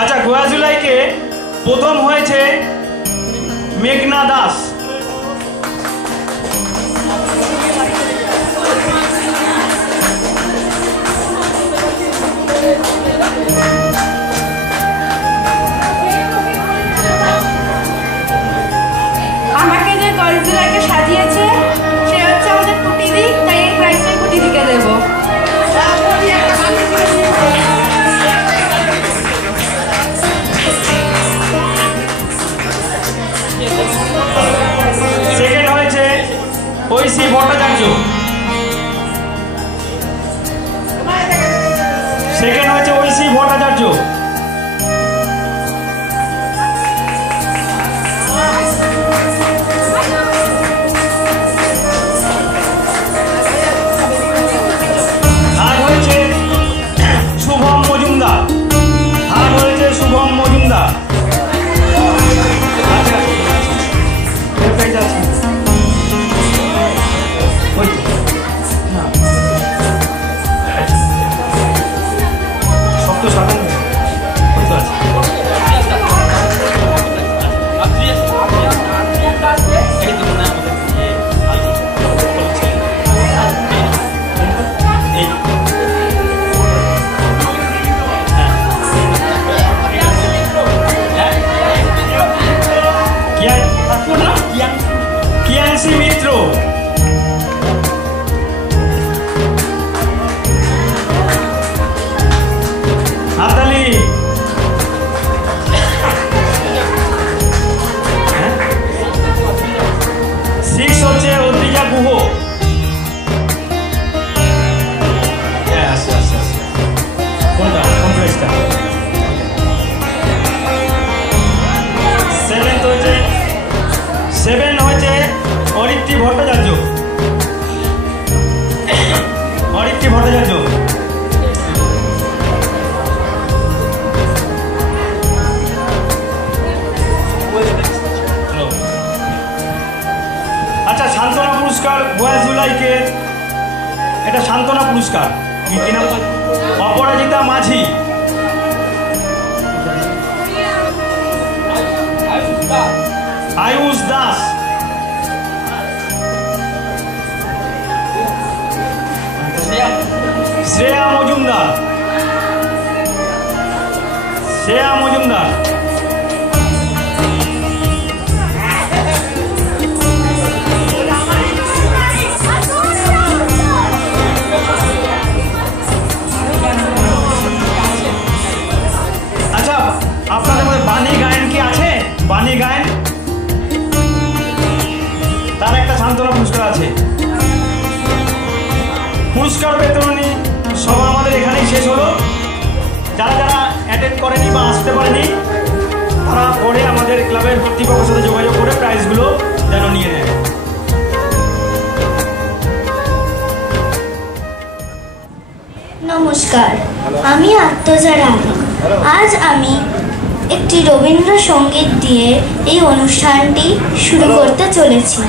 আচ্ছা, গোয়া জুলাইকে প্রথম হয়েছে মেঘনা দাস। আমাকে যে গোয়া জুলাইকে সাজিয়েছে সে হচ্ছে আমাদের কুটিদি, তাই এই প্রাইজটা কুটিদিকে দেবো। সেকেন্ড হয়েছে ঐশী ভট্টাচার্য। সেকেন্ড হয়েছে ঐশী ভট্টাচার্য। থার্ড হয়েছে শুভম মজুমদার। থার্ড হয়েছে শুভম মজুমদার। কিয়াংশী মিত্র। হাতালি। সিক্স হচ্ছে অদ্রিজা গুহ। কোনটা, কোন প্রাইজটা? সেভেন হয়েছে অরিত্রী ভট্টাচার্য। অরিত্রী ভট্টাচার্য। আচ্ছা, সান্ত্বনা পুরস্কার গোয়া জুলাইকে, এটা সান্ত্বনা পুরস্কার। কি নাম? অপরাজিতা মাঝি। আয়ুষ দাস। শ্রেয়া মজুমদার। শ্রেয়া মজুমদার। আচ্ছা, আপনাদের মধ্যে বাণী গায়ন কি আছে? বাণী গায়ন, তার একটা সান্ত্বনা পুরস্কার আছে। পুরস্কার বিতরণী সভা আমাদের এখানেই শেষ হলো। যারা যারা অ্যাটেন্ড করেনি বা আসতে পারেনি তারা পরে আমাদের ক্লাবের কর্তৃপক্ষের সাথে যোগাযোগ করে প্রাইজগুলো যেন নিয়ে নেয়। নমস্কার, আমি আত্মজা রানী। আজ আমি একটি রবীন্দ্রসঙ্গীত দিয়ে এই অনুষ্ঠানটি শুরু করতে চলেছি।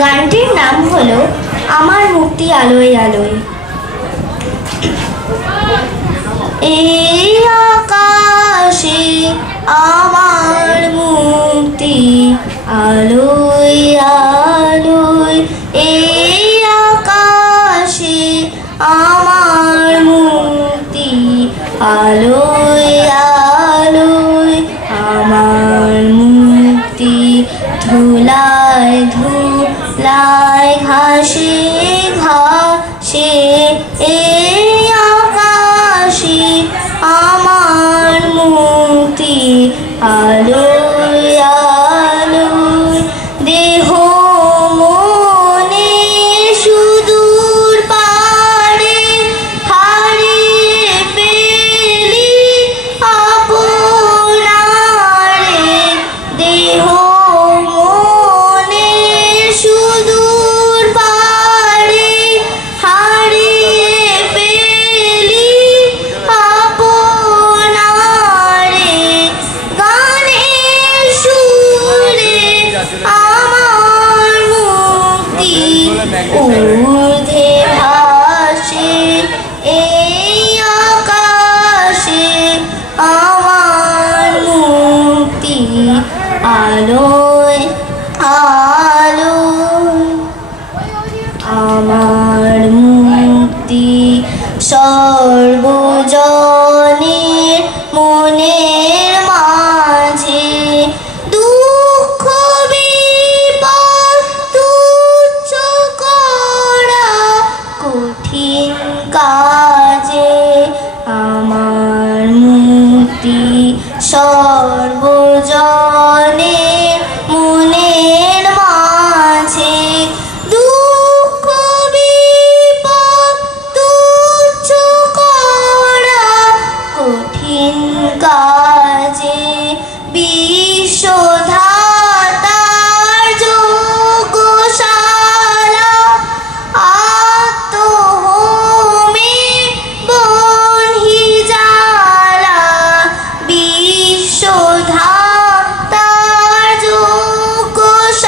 গানটির নাম হলো আমার মুক্তি আলোয় আলোয়। এই আকাশে আমার মুক্তি আলোয় আলোয়। এই আকাশে আমার মুক্তি আলোয় আলোয়। আমার মুক্তি ধুলায় ধুলায় ঘাসে ঘাসে। এই আকাশে আমার মুক্তি আলোয় আলোয়। দেহ মনে সুদূর পারে হারিয়ে ফেলি সর্বজনের মনের মাঝে দুঃখ বিপদ তুচ্ছ করা কঠিন কাজে আমার মুক্তি সর্বজনের মনের মাঝে দুঃখ বিপদ তুচ্ছ করা কঠিন কাজে বিশ্বধাতার যোগশালা আত্মহোমে বহ্নি জ্বালা বিশ্বধাতার যোগশালা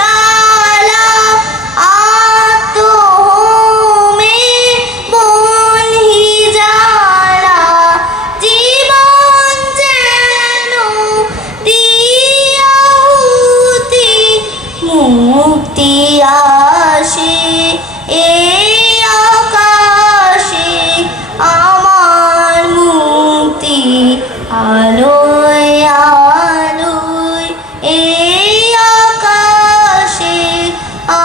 আত্মহোমে বহ্নি জ্বালা জীবন যেন দিয়াহুতি মুক্তি আসে এই আকাশে আমার মুক্তি আলোয় আলোয় এই আকাশে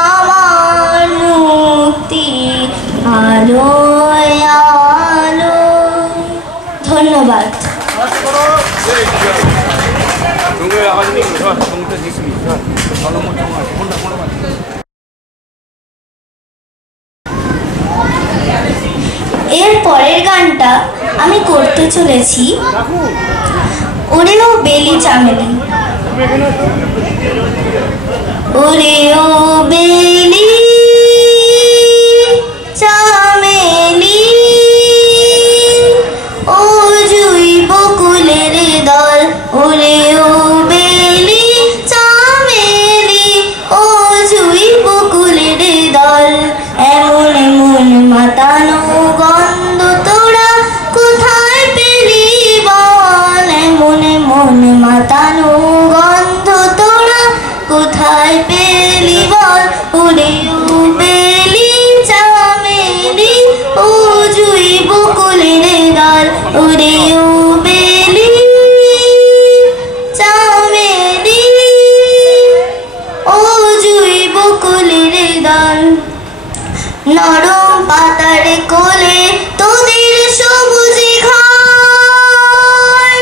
আমার মুক্তি আলোয় আলোয়। ধন্যবাদ। এর পরের গানটা আমি করতে চলেছি ওরে ও বেলি চামেলি। ওরে ও বেলি চামেলি ও জুই বকুলের দল। ওরে ও বেলি চামেলি ও জুই বকুলের দল। এমন এমন মাতানো গন্ধ তোরা কোথায় পেলি বল। এমন এমন মাতানো গন্ধ তোরা কোথায় পেলি বল। ওরে ও বেলি চামেলি ও জুই বকুলের দল। ওরে ও বেলি চামেলি ও জুই বকুলের দল। নরম পাতার কোলে তোদের সবুজে ঘর।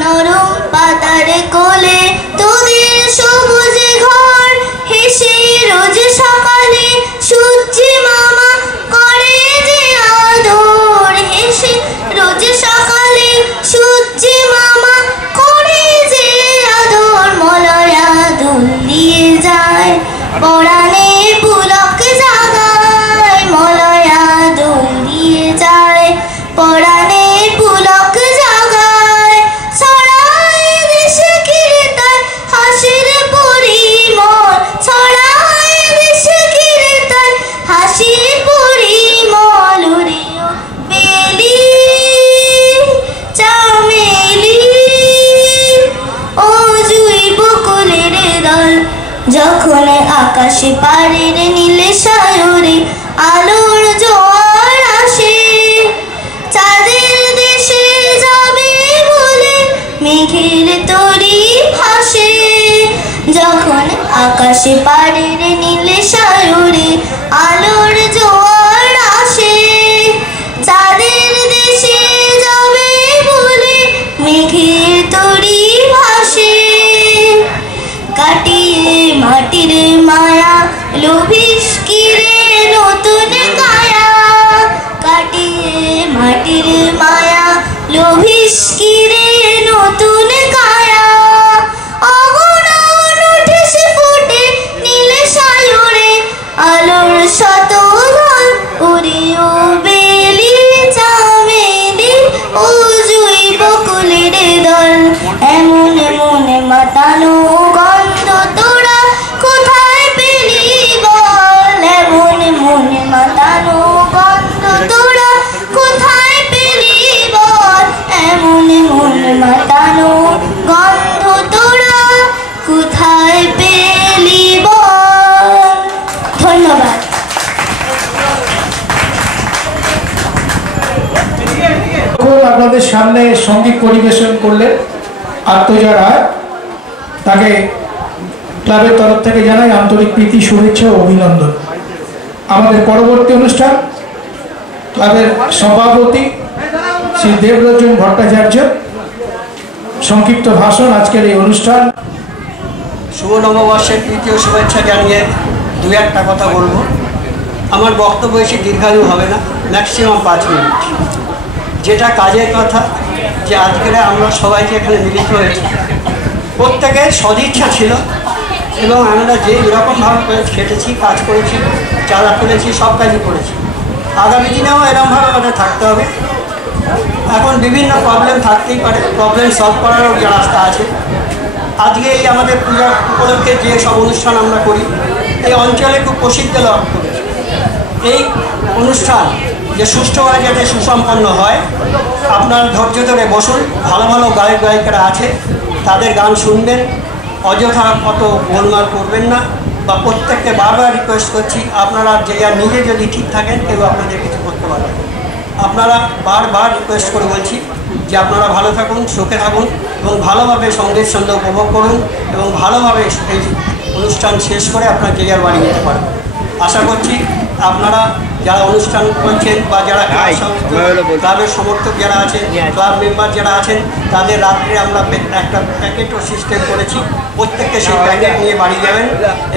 নরম পাতার কোলে তোদের সবুজে ঘর। হেসে রোজ সকালে সূর্যি মামা করে যে আদর। হেসে রোজ সকালে সূর্যি মামা করে যে আদর। মলয়া দুল দিয়ে যায় পরাণে পুলক জাগায়। মলয়া দুল দিয়ে যায় পরাণে পুলক জাগায়। ছড়ায় দেশে কীর্তন হাসির পরিমল। ছড়ায় দেশে কীর্তন হাসির পরিমল। ওরে ও বেলি চামেলি ও জুই বকুলের দল। যখন আকাশে পাড়ের নীলে সায়রে আলোর জোয়ার আসে। চাঁদের দেশে যাবে বলে মেঘের তরি ভাসে। যখন আকাশে পাড়ের নীলে সায়রে আলোর জোয়ার আসে। চাঁদের দেশে যাবে বলে মেঘের তরি ভাসে। কাটিয়ে মাটির মায়া লোভিস কিরে নতুন কায়া। কাটিয়ে মাটির মায়া লোভিস কিরে নতুন কায়া। অগণন উঠেছে ফুটে নীলে সায়রে আলোর শত ঘর। ওরে ও বেলি চামেলি ও জুই বকুলের দল। এমন এমন মাতানো গন্ধ তোরা কোথায় পেলি বল। এমন এমন মাতানো গন্ধ তোরা কোথায় পেলি বল। এমন আপনাদের সামনে সঙ্গীত পরিবেশন করলেন আত্মজা রায়, তাকে ক্লাবের তরফ থেকে জানাই আন্তরিক প্রীতি, শুভেচ্ছা ও অভিনন্দন। আমাদের পরবর্তী অনুষ্ঠান ক্লাবের সভাপতি শ্রী দেবরঞ্জন ভট্টাচার্য সংক্ষিপ্ত ভাষণ আজকের এই অনুষ্ঠান। শুভ নববর্ষের তৃতীয় শুভেচ্ছা জানিয়ে দু একটা কথা বলবো। আমার বক্তব্য বেশি দীর্ঘায়ু হবে না, ম্যাক্সিমাম 5 মিনিট। যেটা কাজের কথা, যে আজকের আমরা সবাই যে এখানে মিলিত হয়েছি, প্রত্যেকের সদিচ্ছা ছিল এবং আমরা যে এরকমভাবে খেটেছি, কাজ করেছি, চাঁদা তুলেছি, সব কাজই করেছি। আগামী দিনেও এরকমভাবে আমাদের থাকতে হবে। এখন বিভিন্ন প্রবলেম থাকতেই পারে, প্রবলেম সলভ করারও যে রাস্তা আছে। আজকে এই আমাদের পূজা উপলক্ষে যে সব অনুষ্ঠান আমরা করি, এই অঞ্চলে খুব প্রসিদ্ধ লাভ করেছে। এই অনুষ্ঠান যে সুষ্ঠুভাবে যাতে সুসম্পন্ন হয়, আপনার ধৈর্য ধরে বসুন। ভালো ভালো গায়ক গায়িকারা আছে, তাদের গান শুনবেন, অযথা অত গোলমাল করবেন না। বা প্রত্যেককে বারবার রিকোয়েস্ট করছি, আপনারা যে নিজে যদি ঠিক থাকেন, কেউ আপনাদের কিছু করতে পারবেন। আপনারা বারবার রিকোয়েস্ট করে বলছি যে আপনারা ভালো থাকুন, সুখে থাকুন এবং ভালোভাবে সঙ্গীত সন্ধ্যা উপভোগ করুন এবং ভালোভাবে এই অনুষ্ঠান শেষ করে আপনার যে যার বাড়ি যেতে পারবেন। আশা করছি আপনারা যারা অনুষ্ঠান করছেন বা যারা ক্লাবের সমর্থক যারা আছেন, ক্লাব মেম্বার যারা আছেন, তাদের রাত্রে আমরা একটা প্যাকেটও সিস্টেম করেছি। প্রত্যেককে সেই প্যাকেট নিয়ে বাড়ি যাবেন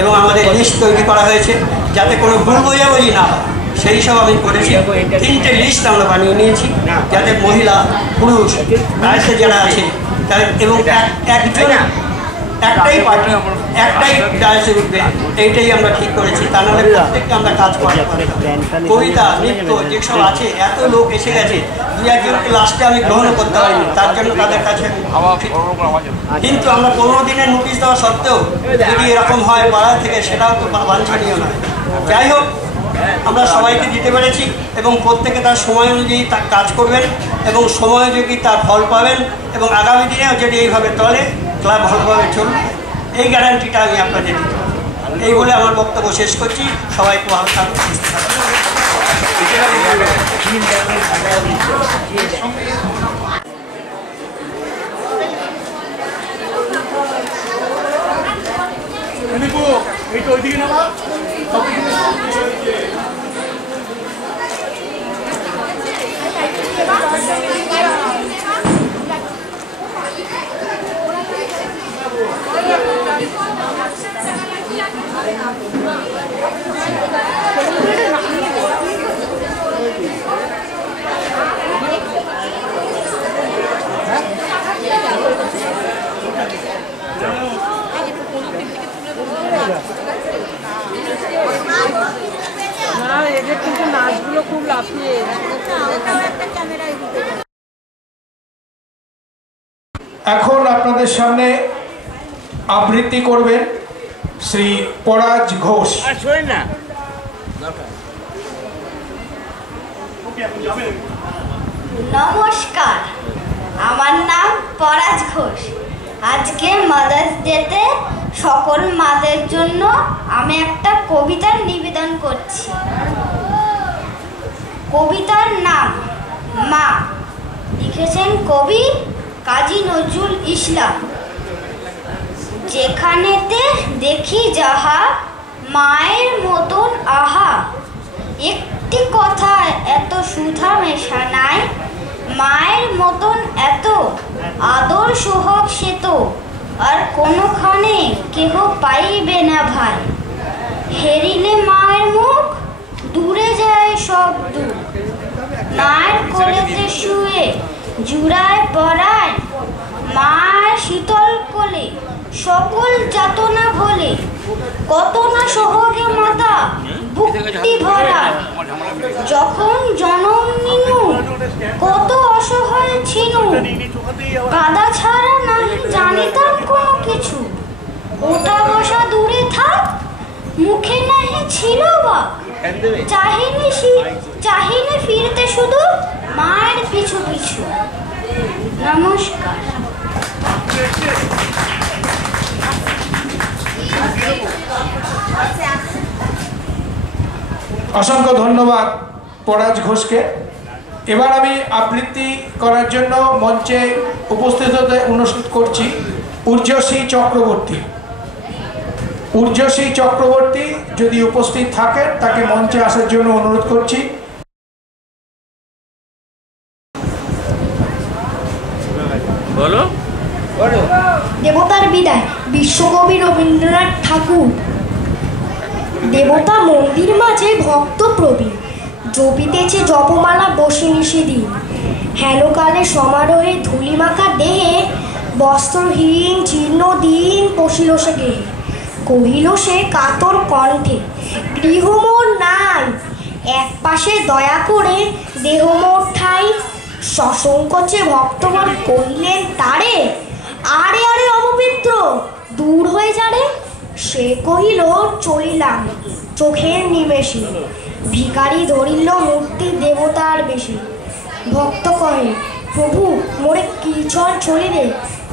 এবং আমাদের লিস্ট তৈরি করা হয়েছে যাতে কোনো ভুল বোঝাবুঝি না হয়, সেই সব আমি করেছি। 3টে লিস্ট আমরা বানিয়ে নিয়েছি যাতে মহিলা, পুরুষ, রাইসে যারা আছে এবং একটাই পার্টি, একটাই ডান্সে উঠবে, এইটাই আমরা ঠিক করেছি। তা নাহলে প্রত্যেককে আমরা কাজ করতে পারতাম। কবিতা, নৃত্য যেসব আছে, এত লোক এসে গেছে, 2-1জনকে লাস্টে আমি গ্রহণ করতে পারিনি, তার জন্য তাদের কাছে। কিন্তু আমরা 15 দিনের নোটিশ দেওয়া সত্ত্বেও যদি এরকম হয় পাড়া থেকে, সেটাও তো বাঞ্ছনীয় নয়। যাই হোক, আমরা সবাইকে দিতে পেরেছি এবং প্রত্যেকে তার সময় অনুযায়ী তার কাজ করবেন এবং সময় অনুযায়ী তার ফল পাবেন এবং আগামী দিনেও যদি এইভাবে চলে, ক্লাব ভালোভাবে চলবে, এই গ্যারান্টিটা আমি আপনাদের দিতে পারি। এই বলে আমার বক্তব্য শেষ করছি। সবাইকে ভালো থাকুন, সুস্থ থাকুন। এখন আপনাদের সামনে আবৃত্তি করবেন শ্রী পরাজ ঘোষ। নমস্কার, আমার নাম পরাজ ঘোষ। আজকে মাদার্স ডেতে সকল মাদের জন্য আমি একটা কবিতার নিবেদন করছি। কবিতার নাম মা, লিখেছেন কবি কাজী নজরুল ইসলাম। যেখানেতে দেখি যাহা মায়ের মতন আহা, একটি কথা এত সুধা মেশা নাই, মায়ের মতন এত আদর সোহাগ সে তো আর কোনোখানে কেহ পাইবে না ভাই। হেরিলে মায়ের মুখ দূরে যায় সব দুঃখ, মায়ের কোলেতে শুয়ে জুড়ায় পড়ায়, মায়ের শীতল কোলে সকল যাতনা ভোলে, কত না সোহাগে মাতা বুকটি ভরা। যখন জনম নিনু কত অসহায় ছিনু, কাদা ছাড়া নাহি জানিতাম কোনো কিছু। ওটা বসা দূরে থাক, মুখে নাহি ছিল বাক, চাহিনি ফিরতে শুধু মায়ের পিছু পিছু। নমস্কার। অসংখ্য ধন্যবাদ পরাজ ঘোষকে। এবার আমি আবৃত্তি করার জন্য মঞ্চে উপস্থিত হতে অনুরোধ করছি ঊর্জশ্রী চক্রবর্তী। ঊর্জশ্রী চক্রবর্তী যদি উপস্থিত থাকেন তাকে মঞ্চে আসার জন্য অনুরোধ করছি। বলো। দেবতার বিদায় বিশ্বকবি রবীন্দ্রনাথ ঠাকুর। দেবতা মন্দির মাঝে ভক্ত প্রবীণ, জপিতেছে জপমালা বসে নিষেদিন। হেনকালে সমারোহে ধূলিমাখা দেহে, বস্ত্রহীন জীর্ণ দিন পশিল সে গেহে। কহিল সে কাতর কণ্ঠে, গৃহ মোর নাই, এক পাশে দয়া করে দেহ মোর ঠাই। সসংকোচে ভক্তগণ কহিলেন তারে, আরে আরে অপবিত্র, দূর হয়ে যারে। সে কহিল চলিলাম চোখের নিমেষে, ভিখারি ধরিল মূর্তি দেবতার বেশে। ভক্ত কহে প্রভু মোরে কিছর চলিলে,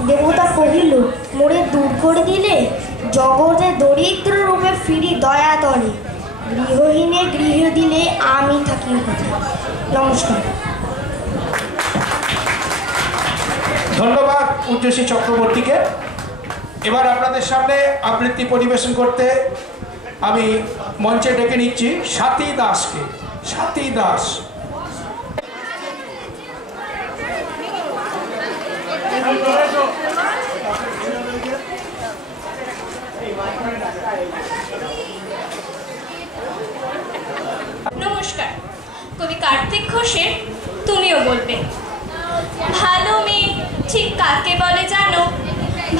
দেবতা কহিল মোরে দূর করে দিলে। জগতে দরিদ্র রূপে ফিরি দয়া তরে, গৃহহীনে গৃহ দিলে আমি থাকি হতে। নমস্কার। ধন্যবাদ ঊর্জশ্রী চক্রবর্তীকে। এবার আপনাদের সামনে আবৃত্তি পরিবেশন করতে আমি মঞ্চে ডেকে নিচ্ছি স্বাতী দাসকে। স্বাতী দাস। নমস্কার। কবি কার্তিক ঘোষের তুমিও বলবে। ভালো মেয়ে ঠিক কাকে বলে জানো?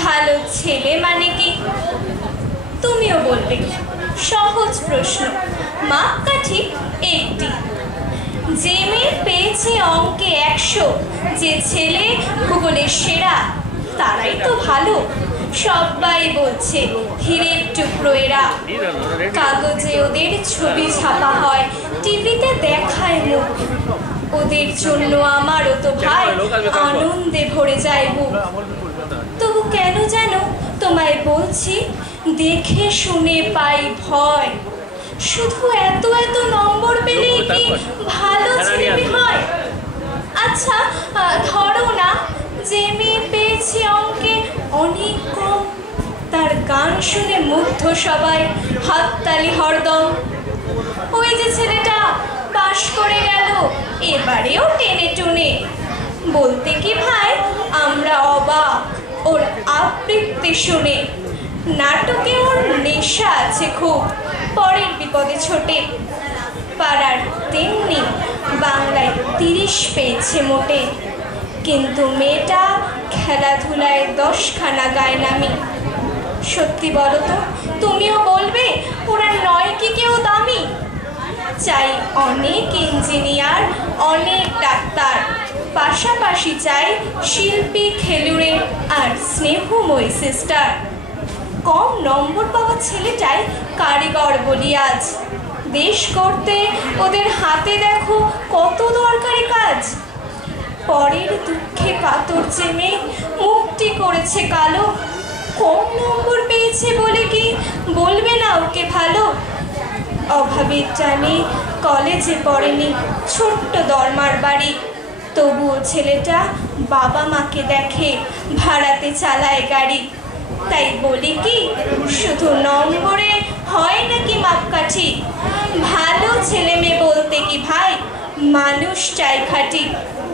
ভালো ছেলে মানে কি? তুমিও বলবে। সহজ প্রশ্ন, মাপকাঠি একটি। যে মেয়ে পেয়েছে অঙ্কে 100, যে ছেলে ভূগোলের সেরা, তারাই তো ভালো। সবাই বলছে হীরের টুকরো এরা। কাগজে ওদের ছবি ছাপা হয়, টিভিতে দেখায় মুখ। ওদের জন্য আমারও তো ভাই আনন্দে ভরে যায় বুক। তবু কেন যেন তোমায় বলছি, দেখে শুনে পাই ভয়। শুধু এত এত নম্বর পেলেই কি ভালো ছেলে হয়? আচ্ছা ধরো না, যে মেয়ে পেয়েছে অঙ্কে অনেক কম, তার গান শুনে মুগ্ধ সবাই, হাততালি হরদম। ওই যে ছেলেটা পাশ করে গেল এবারেও টেনে টুনে, বলতে কি ভাই আমরা অবাক ওর আবৃত্তি শুনে। নাটকে ওর নেশা আছে খুব, পরের বিপদে ছোটে। পাড়ার তেমনি বাংলায় 30 পেয়েছে মোটে, কিন্তু মেয়েটা খেলাধুলায় 10খানা গায় নামি। সত্যি বলো তো, তুমিও বলবে ওরা নয় কি কেউ দামি? চাই অনেক ইঞ্জিনিয়ার, অনেক ডাক্তার, পাশাপাশি চাই শিল্পী, খেলুড়ে আর স্নেহময়ী সিস্টার। কম নম্বর পাওয়া ছেলেটাই কারিগর বলি আজ। দেশ করতে ওদের হাতে দেখো কত দরকারি কাজ। পরের দুঃখে কাতর চেমে মুক্তি করেছে কালো। কম নম্বর পেয়েছে বলে কি বলবে না ওকে ভালো? অভাবের জানে কলেজে পড়েনি, ছোট্ট দরমার বাড়ি, তবুও ছেলেটা বাবা মাকে দেখে, ভাড়াতে চালায় গাড়ি। তাই বলি কি শুধু নম্বরে হয় নাকি মাপকাঠি? ভালো ছেলে মেয়ে বলতে কি ভাই মানুষ চাই খাঁটি।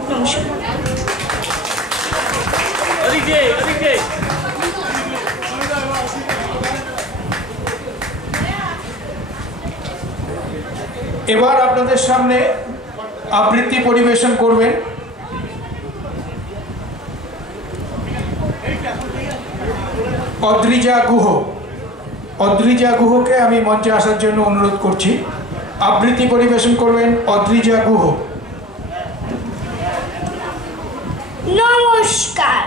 নমস্কার। এবার আপনাদের সামনে আবৃত্তি পরিবেশন করবেন অদ্রিজা গুহ। অদ্রিজা গুহকে আমি মঞ্চে আসার জন্য অনুরোধ করছি। আবৃত্তি পরিবেশন করবেন অদ্রিজা গুহ। নমস্কার।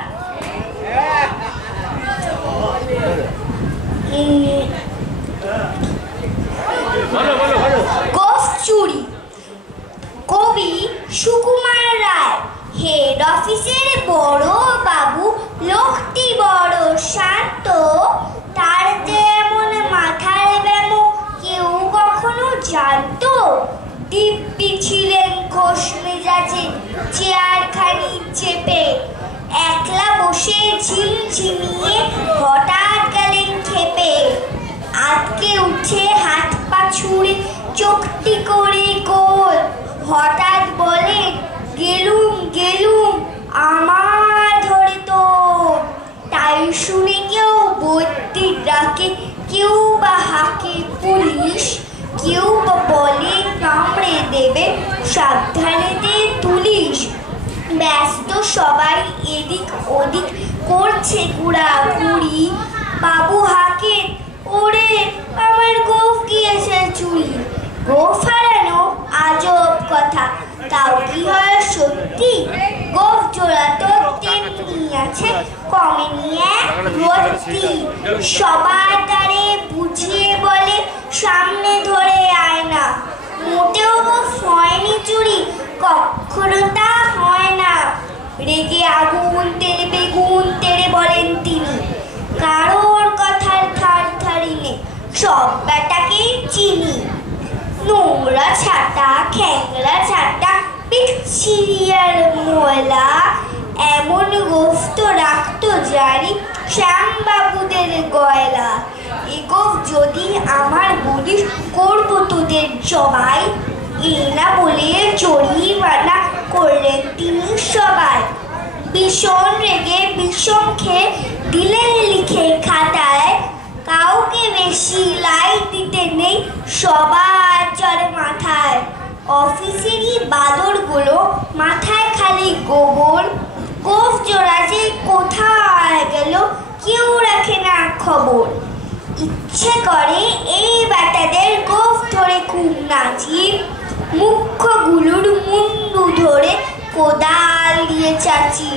গোফ চুরি। কবি সুকুমার রায়। হেড অফিসের বড় বাবু লোকটি বড় শান্ত, তার যে এমন মাথার ব্যামো কেউ কখনো জানতো? দিব্যি ছিলেন খোশ মেজাজে চেয়ারখানি চেপে একলা বসে ঝিমঝিমিয়ে হঠাৎ গেলেন খেপে। আটকে উঠে হাত পা ছুঁড়ে চোখটি করে গোল, হঠাৎ বলে গেলুম গেলুম আমার ধরে তো। তাই শুনে কেউ বদ্যির ডাকে, কেউ বা হাঁকে পুলিশ, কেউ বা বলে কামড়ে দেবে সাবধানে দে তুলিস। ব্যস্ত সবাই এদিক ওদিক করছে ঘোরাঘুরি, বাবু হাঁকে ওরে আমার গোফ গিয়েছে চুরি। গোফ হারানো আজব কথা, তাও কি হয় সত্যি? গোফ জোড়া তো তেমনি আছে, কমেনি এক ভর্তি। সবার দ্বারে বুঝিয়ে বলে সামনে ধরে আয় না, মোটেও গোফ হয়নি চুরি, কখনো তা হয় না। রেগে আগুন তেলে বেগুন তেড়ে বলেন তিনি, কারোর কথার ধার ধারি নেই, সব ব্যাটাকে চিনি। নোংরা ছাটা খ্যাংরা ছাটা পিছিরিয়ার ময়লা, এমন গোফ তো রাখতো জানি শ্যামবাবুদের গয়লা। এ গোফ যদি আমার বলিস করবো তোদের জবাই, এ না বলে জরিমানা করলেন তিনি সবাই। ভীষণ রেগে বিষম খেয়ে দিলেন লিখে খাতায়, কাউকে বেশি লাইট দিতে নেই সবার চড়ে মাথায়। অফিসেরই বাদরগুলো মাথায় খালি গোবর, গোফ জোড়া যে কোথায় গেল কেউ রাখে না খবর। ইচ্ছে করে এই ব্যাটাদের গোফ ধরে খুব নাচি, মুখ্যগুলোর মুন্ডু ধরে কোদাল দিয়ে চাচি।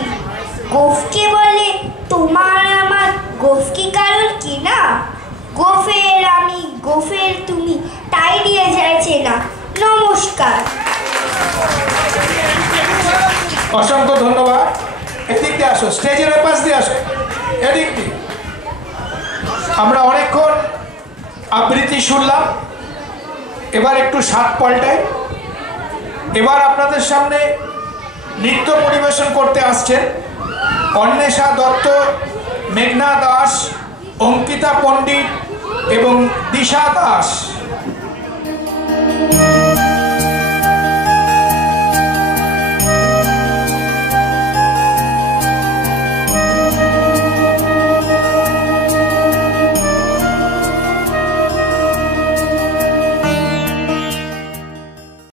গোফকে বলে তোমার আমার, গোফ কি কারোর কি না? গোফের আমি গোফের তুমি, তাই দিয়ে যাচ্ছে না। নমস্কার। অসংখ্য ধন্যবাদ। এদিক দিয়ে আসো, স্টেজের পাশ দিয়ে আসো, এদিক দিয়ে। আমরা অনেকক্ষণ আবৃত্তি শুনলাম, এবার একটু স্বাদ পাল্টাই। এবার আপনাদের সামনে নৃত্য পরিবেশন করতে আসছেন অন্বেষা দত্ত, মেঘনা দাস, অঙ্কিতা পণ্ডিত এবং দিশা দাস।